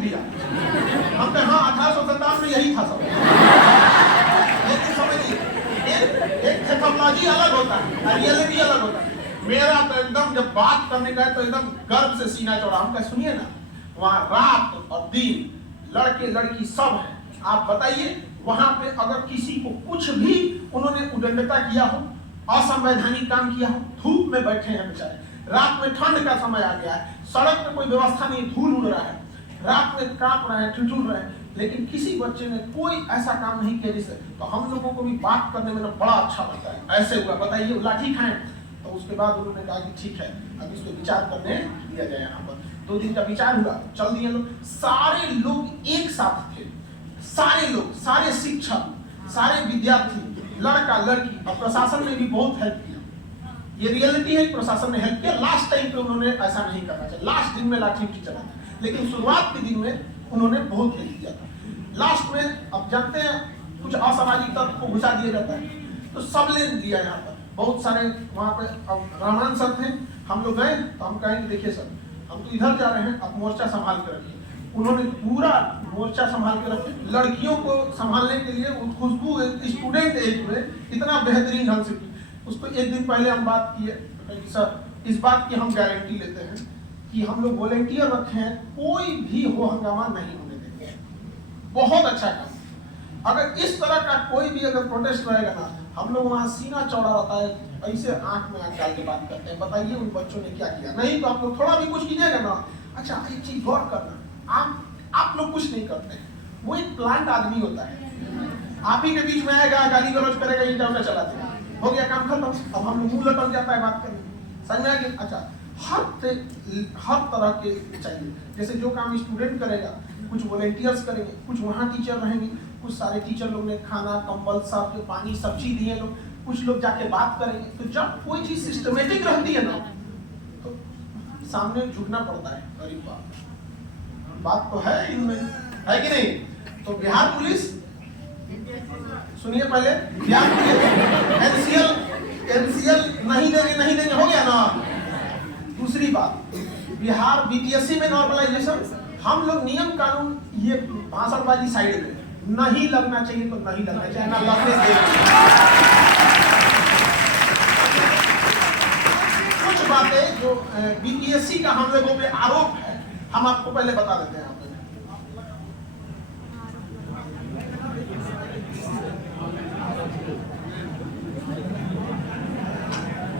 दिया। हम कहे हाँ 1857 में यही था सब। लेकिन समझिए एक टेक्नोलॉजी अलग होता है, रियलिटी अलग होता है। मेरा तो एकदम जब बात करने का है तो एकदम गर्व से सीना चौड़ा। हम कहे सुनिए ना, वहाँ रात और दिन लड़के लड़की सब हैं। आप बताइए वहाँ पे अगर किसी को कुछ भी उन्होंने उद्दंडता किया हो, असंवैधानिक काम किया हो, धूप में बैठे हैं बेचारे, रात में ठंड का समय आ गया है, सड़क पे कोई व्यवस्था नहीं, धूल उड़ रहा है, रात में कांप रहे हैं, ठिठुर रहे हैं, लेकिन किसी बच्चे ने कोई ऐसा काम नहीं किया जिससे, तो हम लोगों को भी बात करने में ना बड़ा अच्छा लगता है। ऐसे हुआ बताइए लाठी खाएं, तो उसके बाद उन्होंने कहा कि ठीक है अब इस पे विचार करने दिया जाए। यहाँ पर 2 दिन का विचार हुआ, चल दिए लोग, सारे लोग एक साथ थे, सारे लोग, सारे शिक्षक, सारे विद्यार्थी, लड़का लड़की, और प्रशासन ने भी बहुत हेल्प किया। ये रियलिटी है, प्रशासन ने हेल्प किया। लास्ट टाइम पे उन्होंने ऐसा नहीं करना चाहिए, लास्ट दिन में लाठी की चला था, लेकिन शुरुआत के दिन में उन्होंने बहुत हेल्प किया था। लास्ट में अब जानते हैं कुछ असामाजिक तत्व को घुसा दिया जाता है, तो सब ले लिया यहाँ पर। बहुत सारे वहाँ पे रहमान सर थे, हम लोग गए तो हम कहेंगे देखिए सर हम तो इधर जा रहे हैं, आप मोर्चा संभाल के रखिए। उन्होंने पूरा मोर्चा संभाल के रखे, लड़कियों को संभालने के लिए खुशबू स्टूडेंट एज में इतना बेहतरीन ढंग से की। उसको एक दिन पहले हम बात किए, सर इस बात की हम गारंटी लेते हैं कि हम लोग वॉलेंटियर रखे हैं, कोई भी हो हंगामा नहीं होने देंगे। बहुत अच्छा काम। अगर इस तरह का कोई भी अगर प्रोटेस्ट रहेगा ना, हम लोग वहाँ सीना चौड़ा रहता है, ऐसे आंख में आंख डाल के बात करते हैं, बताइए उन बच्चों ने क्या किया। नहीं तो आप लोग थोड़ा भी कुछ कीजिएगा ना, अच्छा एक चीज गौर करना, आप लोग कुछ नहीं करते हैं, वो एक प्लांट आदमी होता है, आप ही के बीच में आएगा, गाली गलौज करेगा, ईंटा उठा चला देगा, हो गया काम खत्म। अब हम लोग मुंह लटक जाता है बात करने, समझ में आ गया। अच्छा हर तरह के चाहिए, जैसे जो काम स्टूडेंट करेगा, कुछ वॉलेंटियर्स करेंगे, कुछ वहाँ टीचर रहेंगे, कुछ सारे टीचर लोग ने खाना कंबल सब पानी सब्जी दिए लोग, कुछ लोग जाके बात करेंगे। तो जब कोई चीज सिस्टमेटिक रहती है ना, तो सामने झुकना पड़ता है। गरीब बात तो है इनमें, है कि नहीं। तो बिहार पुलिस, सुनिए पहले, बिहार पुलिस एनसीएल नहीं देंगे हो गया ना। दूसरी बात, बिहार बीपीएससी में नॉर्मलाइजेशन, हम लोग नियम कानून ये भाषणबाजी साइड में, नहीं लगना चाहिए तो नहीं लगना चाहिए, ना लगने देंगे। कुछ बातें जो बीपीएससी का हम लोगों पे आरोप है, हम आपको पहले बता देते हैं।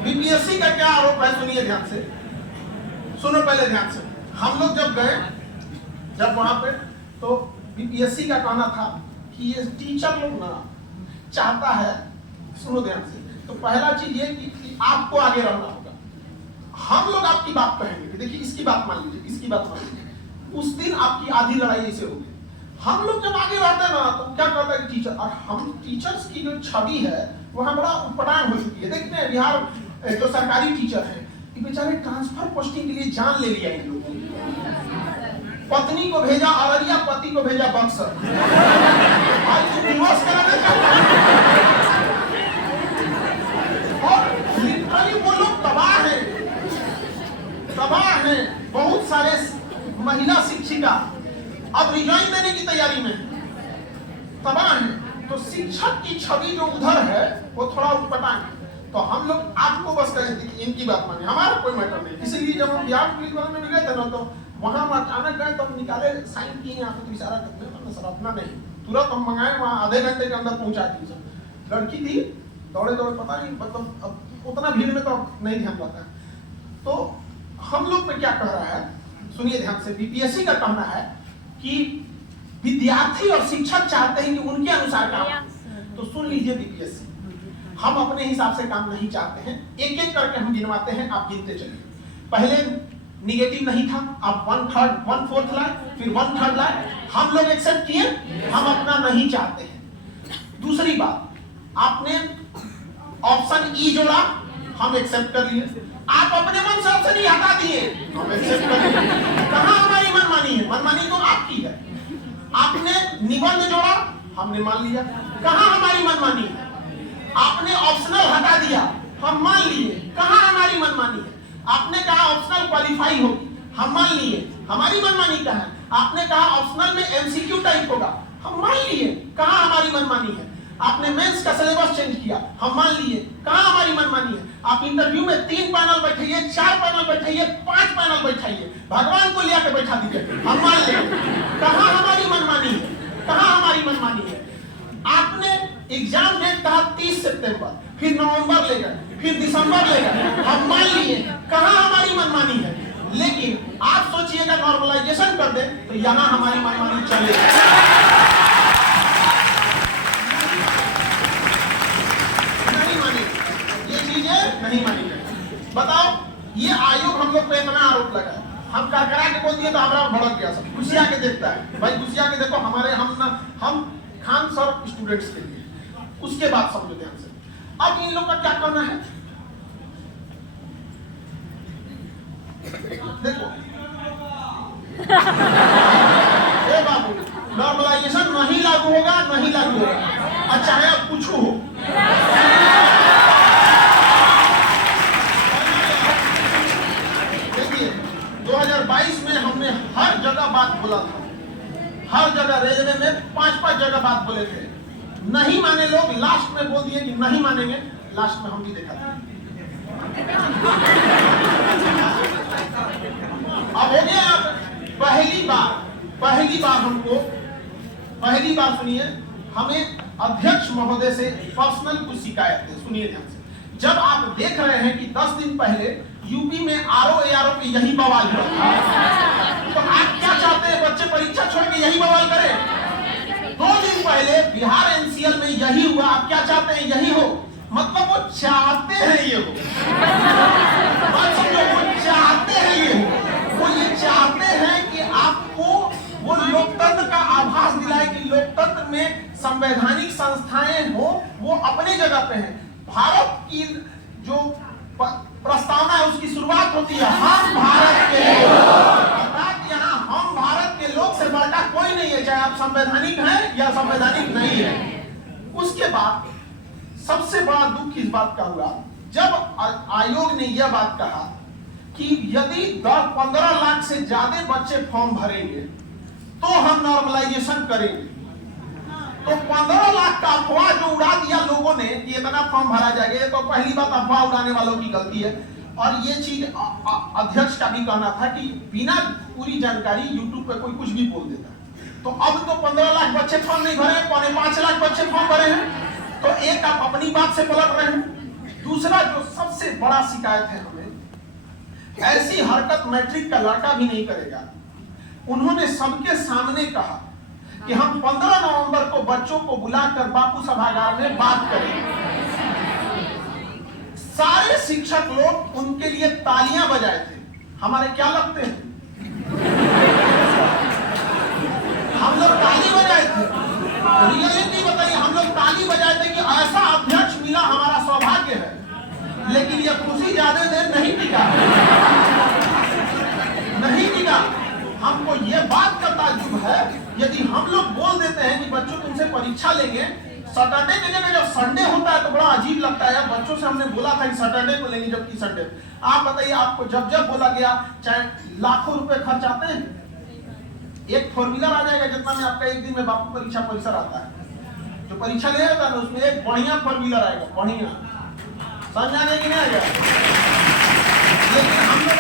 बीपीएससी का क्या आरोप है, सुनिए ध्यान से, सुनो पहले ध्यान से। हम लोग जब गए, जब वहां पे, तो बीपीएससी का कहना था कि ये टीचर लोग ना चाहता है, सुनो ध्यान से, तो पहला चीज ये कि आपको आगे रहना होगा। हम लोग आपकी बात कहेंगे, देखिए इसकी बात मान लीजिए, इसकी बात मान लीजिए, उस दिन आपकी आधी लड़ाई ऐसे होगी। हम लोग जब आगे रहते हैं ना, तो क्या करता है टीचर, और हम टीचर्स की जो छवि है वहां बड़ा उपटान हो चुकी है। देखते हैं बिहार जो सरकारी टीचर हैं, कि बेचारे ट्रांसफर पोस्टिंग के लिए जान ले लिया इन लोगों ने। पत्नी को भेजा अररिया, पति को भेजा बक्सर, आज डिवोर्स कराने और लिटरली वो लोग तबाह हैं। बहुत सारे महिला शिक्षिका अब रिजाइन देने की तैयारी में तबाह है। तो शिक्षक की छवि जो उधर है वो थोड़ा उपटान है। तो हम लोग आपको बस कहें इनकी बात माने, हमारा कोई मैटर नहीं। इसीलिए जब हम बिहार पुलिस वाले में गए थे ना, तो वहां हम अचानक गए तो हम निकाले, साइन किए, यहाँ पे इशारा करते हैं सर अपना नहीं, तुरंत हम मंगाए, वहाँ आधे घंटे के अंदर पहुंचा दी। सर लड़की थी, दौड़े पता नहीं, मतलब अब उतना भीड़ में तो नहीं ध्यान रहता है। तो हम लोग पे क्या कह रहा है, सुनिए ध्यान से। बीपीएससी का कहना है कि विद्यार्थी और शिक्षक चाहते हैं कि उनके अनुसार काम, तो सुन लीजिए बीपीएससी, हम अपने हिसाब से काम नहीं चाहते हैं। एक एक करके हम गिनवाते हैं, आप गिनते चलिए। पहले निगेटिव नहीं था, आप 1/4 लाए, फिर 1/3 लाए, हम लोग एक्सेप्ट किए, हम अपना नहीं चाहते हैं। दूसरी बात, आपने ऑप्शन ई जोड़ा, हम एक्सेप्ट कर लिए। आप अपने मन से ऑप्शन ई हटा दिए, हम एक्सेप्ट कर लिए। कहाँ हमारी मनमानी है, मनमानी तो आपकी है। आपने निबंध जोड़ा, हमने मान लिया, कहाँ हमारी मनमानी है। आपने ऑप्शनल हटा दिया, हम मान लिए, कहाँ हमारी मनमानी है। आपने कहा ऑप्शनल क्वालिफाई होगी, हम मान लिए, हमारी मनमानी कहाँ है। आपने कहा ऑप्शनल में एमसीक्यू टाइप होगा, हम मान लिए, कहाँ हमारी मनमानी है। आपने मेंस का सिलेबस चेंज किया, हम मान लिए, कहाँ हमारी मनमानी है। आप इंटरव्यू में 3 पैनल बैठाइए, 4 पैनल बैठाइए, 5 पैनल बैठाइए, भगवान को लिया के बैठा दीजिए, हम मान लेंगे। कहाँ हमारी मनमानी है, कहाँ हमारी मनमानी है। आपने एग्जाम डेट कहा 30 सितंबर, फिर नवंबर ले गए, फिर दिसंबर ले गए, हम मान लिए, कहाँ हमारी मनमानी है। लेकिन आप सोचिएगा नॉर्मलाइजेशन कर दे तो यहाँ हमारी मनमानी चलेगी, नहीं मानी जाएगी। बताओ, ये आयोग हम लोग पे इतना आरोप लगा है, हम करा के बोल दिए तो हमारा भड़क गया, सब घुसिया के देखता है, भाई घुसिया के देखो हमारे, हम खान सर स्टूडेंट्स के लिए। उसके बाद समझो ध्यान से, अब इन लोग का क्या करना है, देखो ए बाबू, नॉर्मलाइजेशन नहीं लागू होगा, नहीं लागू होगा, अच्छा है अब कुछ हो। देखिए 2022 में हमने हर जगह बात बोला था, हर जगह रेलवे में 5-5 जगह बात बोले थे, नहीं माने लोग, लास्ट में बोल दिए कि नहीं मानेंगे, लास्ट में हम भी देखा था। अब हो गया, पहली बार सुनिए, हमें अध्यक्ष महोदय से पर्सनल कुछ शिकायत है, सुनिए ध्यान से। जब आप देख रहे हैं कि 10 दिन पहले यूपी में आरओ पे यही बवाल हुआ था, तो आप क्या चाहते हैं, बच्चे परीक्षा छोड़ के यही बवाल करें। 2 दिन पहले बिहार एनसीएल में यही हुआ, आप क्या चाहते हैं यही हो, मतलब वो चाहते हैं ये हो, बात समझो, वो चाहते हैं ये हो, वो ये चाहते हैं कि आपको वो लोकतंत्र का आभास दिलाए कि लोकतंत्र में संवैधानिक संस्थाएं हो, वो अपनी जगह पे हैं। भारत की जो प्रस्तावना है उसकी शुरुआत होती है हम भारत के लोग, यहाँ हम भारत के लोग से बड़ा कोई नहीं है, चाहे आप संवैधानिक हैं या संवैधानिक नहीं है। उसके बाद सबसे बड़ा दुख इस बात का हुआ जब आयोग ने यह बात कहा कि यदि 15 लाख से ज्यादा बच्चे फॉर्म भरेंगे तो हम नॉर्मलाइजेशन करेंगे। तो 15 लाख का अफवाह जो उड़ा दिया लोगों ने कि इतना फॉर्म भरा जाएगा, तो पहली बात अफवाह उड़ाने वालों की गलती है। और ये चीज अध्यक्ष का भी कहना था कि बिना पूरी जानकारी यूट्यूब पे कोई कुछ भी बोल देता है। तो अब तो 15 लाख बच्चे फॉर्म नहीं भरे, 5.25 लाख बच्चे फॉर्म भरे हैं, तो एक आप अपनी बात से पलट रहे हैं। दूसरा जो सबसे बड़ा शिकायत है हमें, ऐसी हरकत मैट्रिक का लड़का भी नहीं करेगा। उन्होंने सबके सामने कहा कि हम 15 नवंबर को बच्चों को बुलाकर बापू सभागार में बात करेंगे। सारे शिक्षक लोग उनके लिए तालियां बजाए थे। हमारे क्या लगते हैं, हम लोग ताली बजाए थे, रियलिटी बताइए, हम लोग ताली बजाए थे कि ऐसा अध्यक्ष मिला, हमारा सौभाग्य है। लेकिन यह खुशी ज्यादा देर नहीं टिका, नहीं टिका। हमको यह बात का ताज्जुब है, यदि हम लोग बोल देते हैं कि बच्चों तुमसे परीक्षा लेंगे, सैटरडे के जगह जब संडे होता है तो बड़ा अजीब लगता है। बच्चों से हमने बोला था कि सैटरडे को लेंगे, जबकि संडे। आप बताइए, आपको जब जब बोला गया, चाहे लाखों रुपए खर्च आते हैं, एक 4 व्हीलर आ जाएगा जितना में आपका एक दिन में बापू परीक्षा परिसर आता है। जो परीक्षा ले जाता है उसमें एक बढ़िया 4 व्हीलर आएगा, बढ़िया, समझ आने की नहीं आएगा। लेकिन हम लोग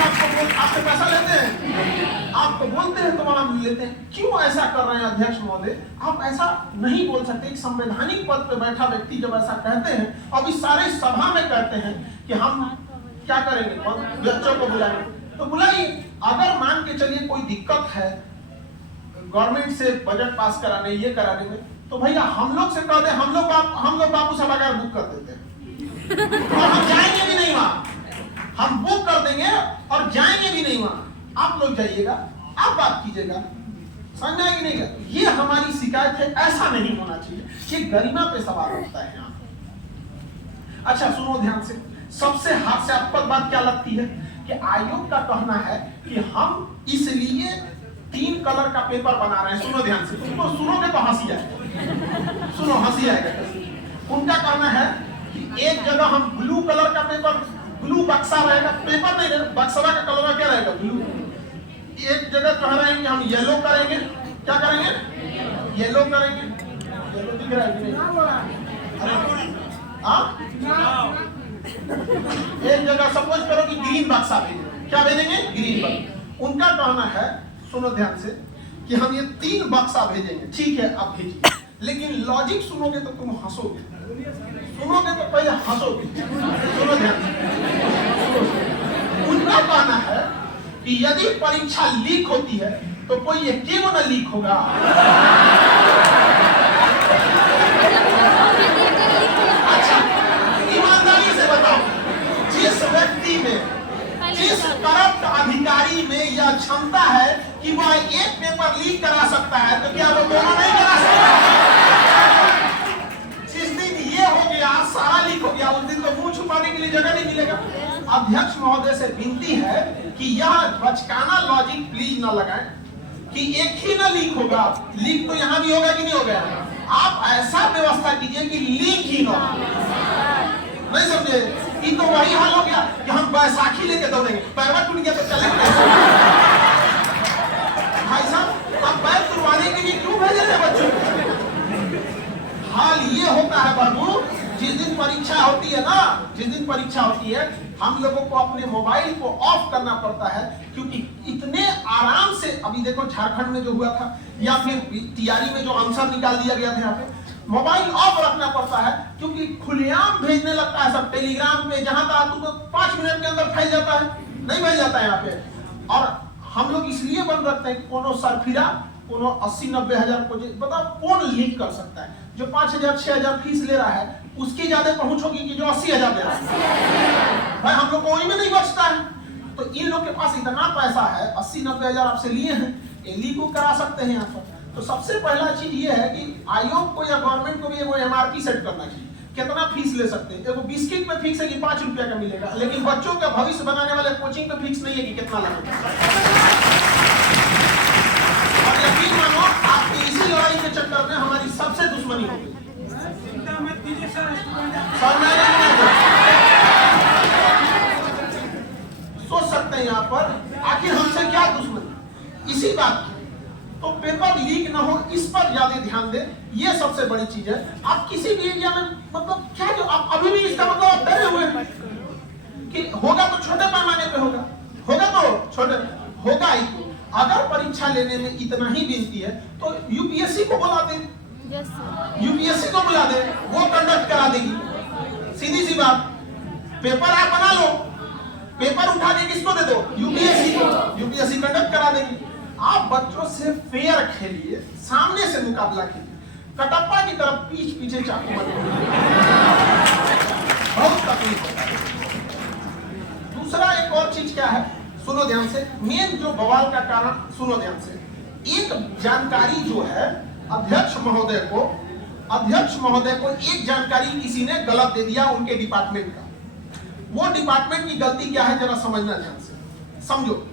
आपसे पैसा लेते हैं, आपको बोलते हैं तो वहां लेते हैं। क्यों ऐसा कर रहे हैं अध्यक्ष महोदय? आप ऐसा नहीं बोल सकते। एक संवैधानिक पद पर बैठा व्यक्ति जब ऐसा कहते हैं और इस सारे सभा में कहते हैं कि हम क्या करेंगे, बच्चों को बुलाएंगे, तो बुलाइए। अगर मान के चलिए कोई दिक्कत है गवर्नमेंट से बजट पास कराने, ये कराने में, तो भैया हम लोग से कह दे, हम लोग बापू सभागार बुक कर देते हैं और हम जाएंगे भी नहीं वहां, हम बुक कर देंगे और जाएंगे भी नहीं वहां। आप लोग जाइएगा, आप बात कीजिएगा, समझ आएगी नहीं? ये हमारी शिकायत है, ऐसा नहीं होना चाहिए। ये गरिमा पे सवाल होता है यहाँ। अच्छा सुनो ध्यान से, सबसे हास्यास्पद बात क्या लगती है कि आयोग का कहना है कि हम इसलिए 3 कलर का पेपर बना रहे हैं। सुनो ध्यान से, सुनोगे तो हंसी आएगा, सुनो हंसी आएगा। उनका कहना है कि एक जगह हम ब्लू कलर का पेपर, ब्लू बक्सा रहेगा, पेपर नहीं रहेगा, बक्सा का कलर क्या रहेगा, ब्लू। एक जगह कह रहे हैं कि हम येलो करेंगे, क्या करेंगे? येलो करेंगे। येलो दिख रहा है कि नहीं? एक जगह सपोज करो कि ग्रीन बक्सा भेजेंगे, क्या भेजेंगे? ग्रीन बक्सा। उनका कहना है, सुनो ध्यान से, कि हम ये 3 बक्सा भेजेंगे। ठीक है, आप भेजिए, लेकिन लॉजिक सुनोगे तो तुम हंसोगे, सुनोगे तो पहले हंसोगे। सुनो ध्यान से, उनका कहना है कि यदि परीक्षा लीक होती है तो कोई ये क्यों ना लीक होगा? अच्छा, ईमानदारी से बताओ, जिस व्यक्ति में, जिस करप्ट अधिकारी में यह क्षमता है कि वह एक पेपर लीक करा सकता है, तो क्या वो दोनों नहीं करा सकता? जिस दिन ये हो गया, सारा लीक हो गया, उस दिन तो मुंह छुपाने के लिए जगह नहीं मिलेगा। अध्यक्ष महोदय से विनती है कि यह बचकाना लॉजिक प्लीज न लगाएं कि एक ही ना लीक होगा। लीक तो यहाँ भी होगा कि नहीं होगा? आप ऐसा व्यवस्था कीजिए कि लीक ही ना हो। नहीं समझे? ये तो वही हाल हो गया कि हम बैसाखी लेके दौड़ेंगे, पैर टूट गया तो चलेंगे। भाई साहब, आप पैर तुड़वाने के लिए क्यों भेज रहे हैं बच्चों को? हाल ये होता है बाबू, जिस दिन परीक्षा होती है ना, जिस दिन परीक्षा होती है, हम लोगों को अपने मोबाइल को ऑफ करना पड़ता है, क्योंकि इतने आराम से, अभी देखो झारखंड में जो हुआ था, या फिर तैयारी में जो आंसर निकाल दिया गया था, यहाँ पे मोबाइल ऑफ रखना पड़ता है, क्योंकि खुलेआम भेजने लगता है सब टेलीग्राम पे, जहां तक तो 5 मिनट के अंदर फैल जाता है, नहीं फैल जाता है यहाँ पे। और हम लोग इसलिए बंद रखते हैं, कोनो सरफिरा, कोनो 80-90 हजार को बताओ कौन लीक कर सकता है? जो 5,000-6,000 फीस ले रहा है, उसकी ज्यादा पहुंच होगी कि जो 80,000 दे रहा है? भाई हम लोग को वही में नहीं बचता है। तो इन लोग के पास इतना पैसा है, 80-90 हजार आपसे लिए हैं, ये लीक को करा सकते हैं यहाँ पर। तो सबसे पहला चीज ये है कि आयोग को या गवर्नमेंट को भी एगो MRP सेट करना चाहिए, कितना फीस ले सकते हैं। एगो बिस्किट में फिक्स है कि 5 रुपया का मिलेगा, लेकिन बच्चों का भविष्य बनाने वाले कोचिंग पे फिक्स नहीं है कि कितना लगेगा। और यकीन मानो, आपकी इसी लड़ाई के चक्कर में हमारी सबसे दुश्मनी हो गई। सोच सकते हैं यहाँ पर आखिर हमसे क्या दुश्मनी, इसी बात की। तो पेपर लीक ना हो, इस पर ज्यादा ध्यान दें, ये सबसे बड़ी चीज है। आप किसी भी एरिया में, मतलब क्या, जो आप अभी भी इसका मतलब आप डरे हुए हैं कि होगा तो छोटे पैमाने पे होगा, होगा तो छोटे होगा ही। अगर परीक्षा लेने में इतना ही विनती है तो यूपीएससी को बुला दे, यूपीएससी को बुला दे, वो कंडक्ट करा देगी। सीधी सी बात, पेपर आप बना लो, पेपर उठा के किसको दे दो? यूपीएससी को, यूपीएससी कंडक्ट करा देगी। आप बच्चों से फेयर खेलिए, सामने से मुकाबला कीजिए, कटप्पा की तरफ पीछे चाकू मत मारिए, बहुत तकलीफ होता है। दूसरा एक और चीज क्या है, सुनो ध्यान से, मेन जो बवाल का कारण, सुनो ध्यान से। एक जानकारी जो है अध्यक्ष महोदय को एक जानकारी किसी ने गलत दे दिया उनके डिपार्टमेंट का। वो डिपार्टमेंट की गलती क्या है जरा समझना ध्यान से, समझो।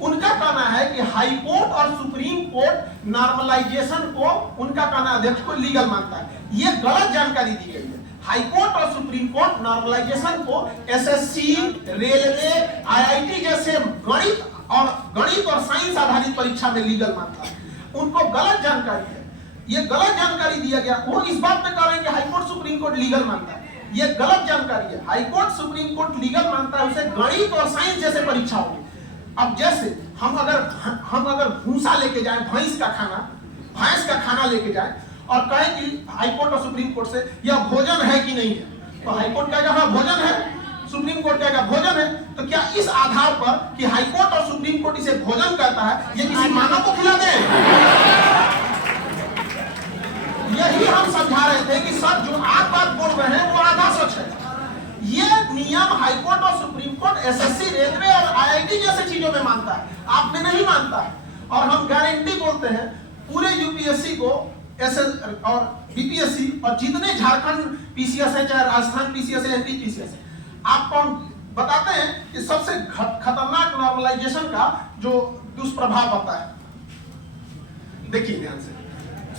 उनका कहना है कि हाई कोर्ट और सुप्रीम कोर्ट नॉर्मलाइजेशन को, उनका कहना अध्यक्ष को लीगल मानता है। ये गलत जानकारी दी गई है। हाई कोर्ट और सुप्रीम कोर्ट नॉर्मलाइजेशन को एसएससी, रेलवे, IIT जैसे गणित और साइंस आधारित परीक्षा में लीगल मानता है। उनको गलत जानकारी है, ये गलत जानकारी दिया गया। वो इस बात में कह रहे हैं कि high court supreme court legal मानता है, ये गलत जानकारी है। High court supreme court legal मानता है, उसे गणित और साइंस जैसे परीक्षा होगी। अब जैसे हम अगर भूसा लेके जाएं, भैंस का खाना लेके जाएं और कहें कि हाई कोर्ट और सुप्रीम कोर्ट से यह भोजन है कि नहीं है, तो हाई कोर्ट कहेगा हाँ भोजन है, सुप्रीम कोर्ट कहेगा भोजन है। तो क्या इस आधार पर कि हाई कोर्ट और सुप्रीम कोर्ट इसे भोजन कहता है, ये किसी मानव को खिला दे? यही हम समझा रहे थे कि सर जो आप बात बोल रहे हैं वो आधा सच है। ये नियम हाई कोर्ट और सुप्रीम कोर्ट एसएससी, रेलवे और IIT जैसे चीजों में मानता है, आप में नहीं मानता है। और हम गारंटी बोलते हैं पूरे यूपीएससी को, एसएस और बीपीएससी और जितने झारखंड पीसीएस है, चाहे राजस्थान पीसीएस है, MP पीसीएस है, आपको हम बताते हैं कि सबसे खतरनाक नॉर्मलाइजेशन का जो दुष्प्रभाव होता है। देखिए ध्यान से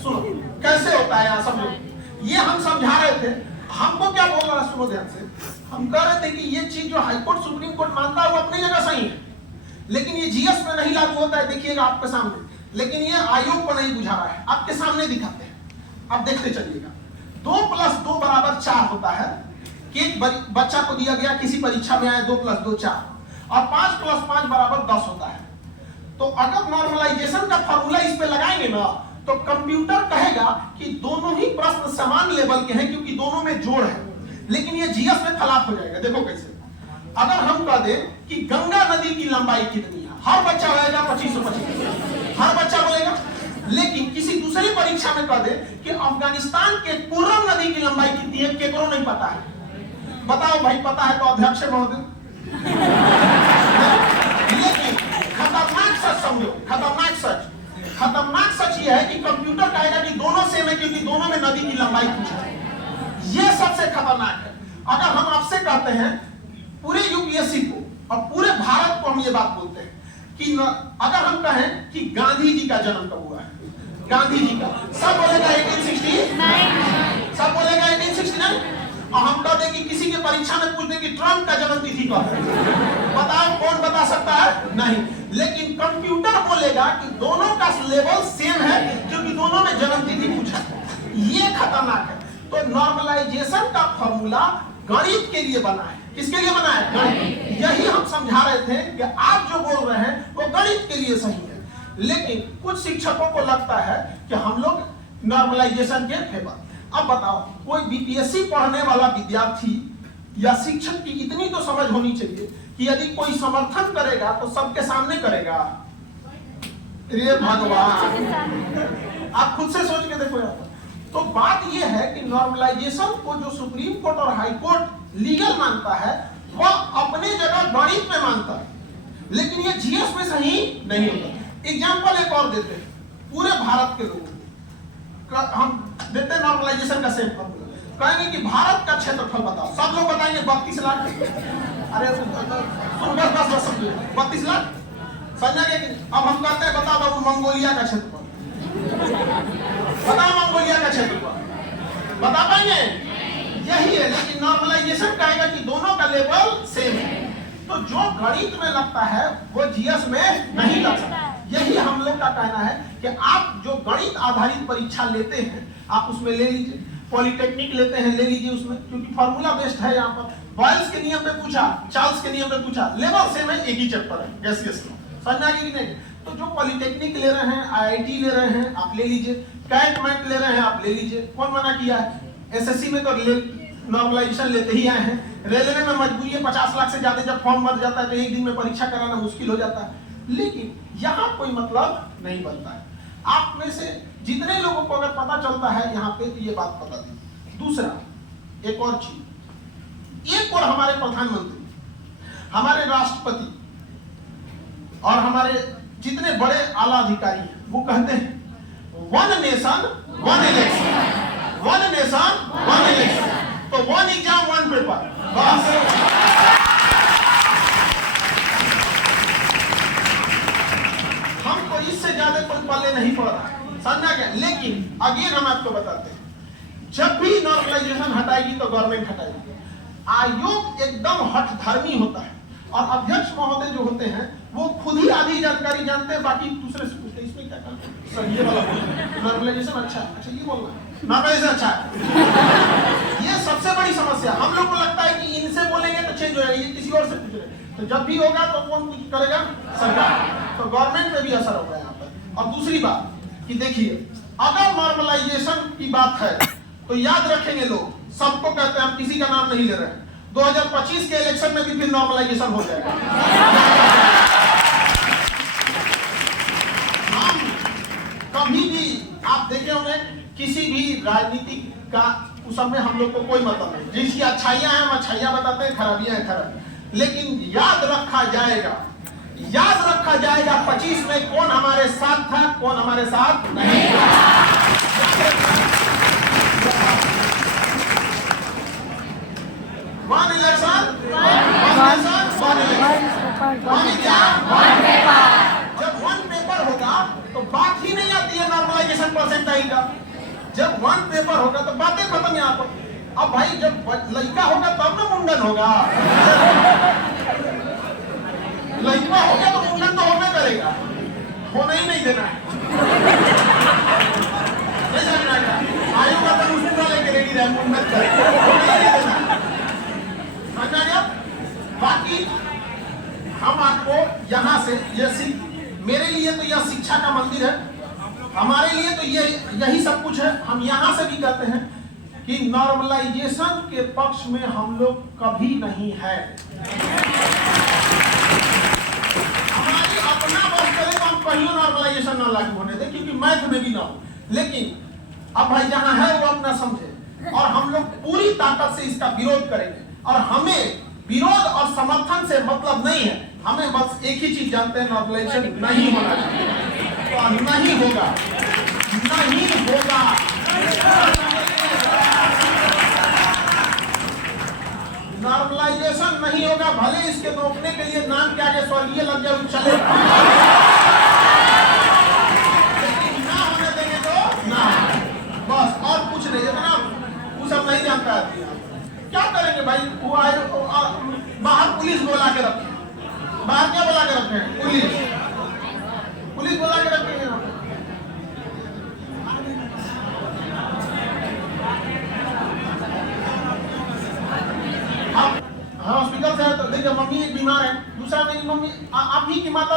सुनो कैसे होता है, यहाँ समझो। ये हम समझा रहे थे, हमको क्या बोल रहा है, सुनो ध्यान से। हम कह रहे थे कि ये चीज जो हाई कोर्ट सुप्रीम कोर्ट मानता है वो अपनी जगह सही है, लेकिन ये जीएस में नहीं लागू होता है, देखिएगा आपके सामने। लेकिन ये आयोग को नहीं बुझा रहा है, आपके सामने दिखाते हैं, आप देखते चलिएगा। 2 + 2 = 4 होता है कि एक बच्चा को दिया गया किसी परीक्षा में आया 2 + 2 4, और 5 + 5 = 10 होता है। तो अगर नॉर्मलाइजेशन का फॉर्मूला इस पे लगाएंगे ना, तो कंप्यूटर कहेगा कि दोनों ही प्रश्न समान लेवल के हैं क्योंकि दोनों में जोड़ है। लेकिन ये जीएस में खलाफ हो जाएगा। देखो कैसे, अगर हम कह दें कि गंगा नदी की लंबाई कितनी है, हर बच्चा बोलेगा 2525, हर बच्चा बोलेगा। लेकिन किसी दूसरी परीक्षा में कह दे कि अफगानिस्तान के पूर्व नदी की लंबाई कितनी है, केकरो नहीं पता है, बताओ भाई, पता है तो अध्यक्ष महोदय। लेकिन खतरनाक सच समझो, खतरनाक सच यह है कि कंप्यूटर कहेगा कि दोनों सेम है क्योंकि दोनों में नदी की लंबाई पूछा है। यह सबसे खतरनाक है। अगर हम आपसे कहते हैं पूरे यूपीएससी को और पूरे भारत को हम ये बात बोलते हैं कि अगर हम कहें कि गांधी जी का जन्म कब हुआ है, गांधी जी का, सब बोलेगा 1869, सब बोलेगा 1869। और हम कह दें कि किसी के परीक्षा में पूछ दें कि ट्रम्प का जन्म तिथि कब है, बताओ कौन बता सकता है? नहीं। लेकिन कंप्यूटर बोलेगा कि दोनों का लेवल सेम है क्योंकि दोनों में जन्म तिथि पूछा है। ये खतरनाक है। तो नॉर्मलाइजेशन का फॉर्मूला गणित के लिए बना है। किसके लिए बना है? गणित। यही हम समझा रहे थे कि आप जो बोल रहे हैं वो गणित के लिए सही है। लेकिन कुछ शिक्षकों को लगता है कि हम लोग नॉर्मलाइजेशन के फेवर। अब बताओ, कोई बीपीएससी पढ़ने वाला विद्यार्थी या शिक्षक की इतनी तो समझ होनी चाहिए कि यदि कोई समर्थन करेगा तो सबके सामने करेगा। अरे भगवान, आप खुद से सोच के देखो यार। तो बात यह है कि नॉर्मलाइजेशन को जो सुप्रीम कोर्ट और हाई कोर्ट लीगल मानता है वह अपने जगह गणित में मानता है, लेकिन ये जीएस में सही नहीं होता। एग्जांपल एक और देते हैं पूरे भारत के लोगों को, हम देते हैं नॉर्मलाइजेशन का सेम फॉर्मूला। कहेंगे कि भारत का क्षेत्रफल बताओ, सब लोग बताएंगे 32 लाख। अरे बस समझिए 32 लाख समझा गया। अब हम कहते हैं बताओ बाबू मंगोलिया का क्षेत्रफल, बताओ मंगोलिया का क्षेत्रफल, बता पाएंगे? यही है। लेकिन नॉर्मलाइजेशन कहेगा कि दोनों का लेवल सेम है। तो जो गणित में लगता है वो जीएस में नहीं लग सकता। यही हम लोग का कहना है कि आप जो गणित आधारित परीक्षा लेते हैं आप उसमें ले लीजिए, पॉलिटेक्निक लेते हैं ले लीजिए उसमें, क्योंकि फॉर्मूला बेस्ड है। यहाँ पर बॉयल्स के नियम पे पूछा, चार्ल्स के नियम पे पूछा, लेवल सेम है, एक ही चैप्टर है। गैस समझ आ गई कि नहीं? तो जो पॉलिटेक्निक ले रहे हैं, आईआईटी ले रहे हैं, आप ले लीजिए, कैट ले रहे हैं, आप ले लीजिए। कौन मना किया है? एसएससी में तो नॉर्मलाइजेशन लेते ही आए हैं। रेलवे में मजबूरी है, 50 लाख से ज्यादा जब फॉर्म भर जाता है तो एक दिन में परीक्षा कराना मुश्किल हो जाता है। लेकिन यहाँ कोई मतलब नहीं बनता है। आप में से जितने लोगों को अगर पता चलता है यहाँ पे तो ये बात पता थी। दूसरा एक और चीज, एक और हमारे प्रधानमंत्री, हमारे राष्ट्रपति और हमारे जितने बड़े आला अधिकारी हैं वो कहते हैं 1 नेशन 1 इलेक्शन, 1 नेशन 1 इलेक्शन। तो 1 एग्जाम 1 पेपर, बस। हमको इससे ज्यादा कोई पल्ले नहीं पड़ रहा, समझा क्या? लेकिन अगेन हम आपको बताते हैं, जब भी नॉर्मलाइजेशन हटाएगी तो गवर्नमेंट हटाएगी। आयोग एकदम हठधर्मी होता है और अध्यक्ष महोदय जो होते हैं वो खुद ही आधी जानकारी जानते हैं, बाकी दूसरे से पूछते हैं इसमें क्या करना है, सर ये वाला नॉर्मलाइजेशन अच्छा है, अच्छा ये बोलना है, नॉर्मलाइजेशन अच्छा है। ये सबसे बड़ी समस्या। हम लोग को लगता है कि इनसे बोलेंगे तो चेंज हो जाएगा, ये किसी और से पूछ रहे हैं। तो जब भी होगा तो कौन करेगा? सरकार। तो गवर्नमेंट पे भी असर होगा यहाँ पर। और दूसरी बात कि देखिए, अगर नॉर्मलाइजेशन की बात है तो याद रखेंगे लोग, सबको कहते हैं, हम किसी का नाम नहीं ले रहे हैं, 2025 के इलेक्शन में भी फिर नॉर्मलाइजेशन हो जाएगा। हम कभी भी आप देखे होंगे किसी भी राजनीतिक का उस समय हम लोग को कोई मतलब नहीं, जिसकी अच्छाइयां हैं हम अच्छाइयां बताते हैं, खराबियां हैं खराब। लेकिन याद रखा जाएगा 25 में कौन हमारे साथ था, कौन हमारे साथ नहीं था। वन इलेक्शन, जब 1 पेपर होगा तो बात ही नहीं आती है नॉर्मलाइजेशन परसेंटाइल का। जब 1 पेपर होगा तो बातें खत्म यहाँ पर। अब भाई जब लड़का होगा तब ना मुंडन होगा। लड़का हो गया तो मूवमेंट तो होना करेगा, होना ही नहीं देना है। आयु का तो उसका लेके रेडी रहे, मूवमेंट करेगा, होना ही नहीं देना है। समझ गया? बाकी हम आपको यहाँ से मेरे लिए तो यह शिक्षा का मंदिर है, हमारे लिए तो यही सब कुछ है। हम यहाँ से भी कहते हैं कि नॉर्मलाइजेशन के पक्ष में हम लोग कभी नहीं है। हमारी अपना बात करें तो हम कहीं नॉर्मलाइजेशन ना लागू होने दें, क्योंकि मैथ में भी ना हो। लेकिन अब भाई जहां है वो अपना समझे, और हम लोग पूरी ताकत से इसका विरोध करेंगे। और हमें विरोध और समर्थन से मतलब नहीं है, हमें बस एक ही चीज जानते हैं, नॉर्मलाइजेशन नहीं होना चाहिए, तो नहीं होगा, नहीं होगा। नॉर्मलाइजेशन नहीं होगा, भले इसके रोकने के लिए नाम के आगे स्वर्गीय लग जाए चलेगा, लेकिन ना होने देंगे तो ना, बस और कुछ नहीं। इतना वो सब नहीं जानता है। क्या करेंगे भाई, वो आए बाहर पुलिस बुला के रखे, बाहर क्या बुला के रखे हैं, पुलिस बुला के रखे हैं। हॉस्पिटल से देखिए, मम्मी एक बीमार है, दूसरा मेरी मम्मी आप ही की माता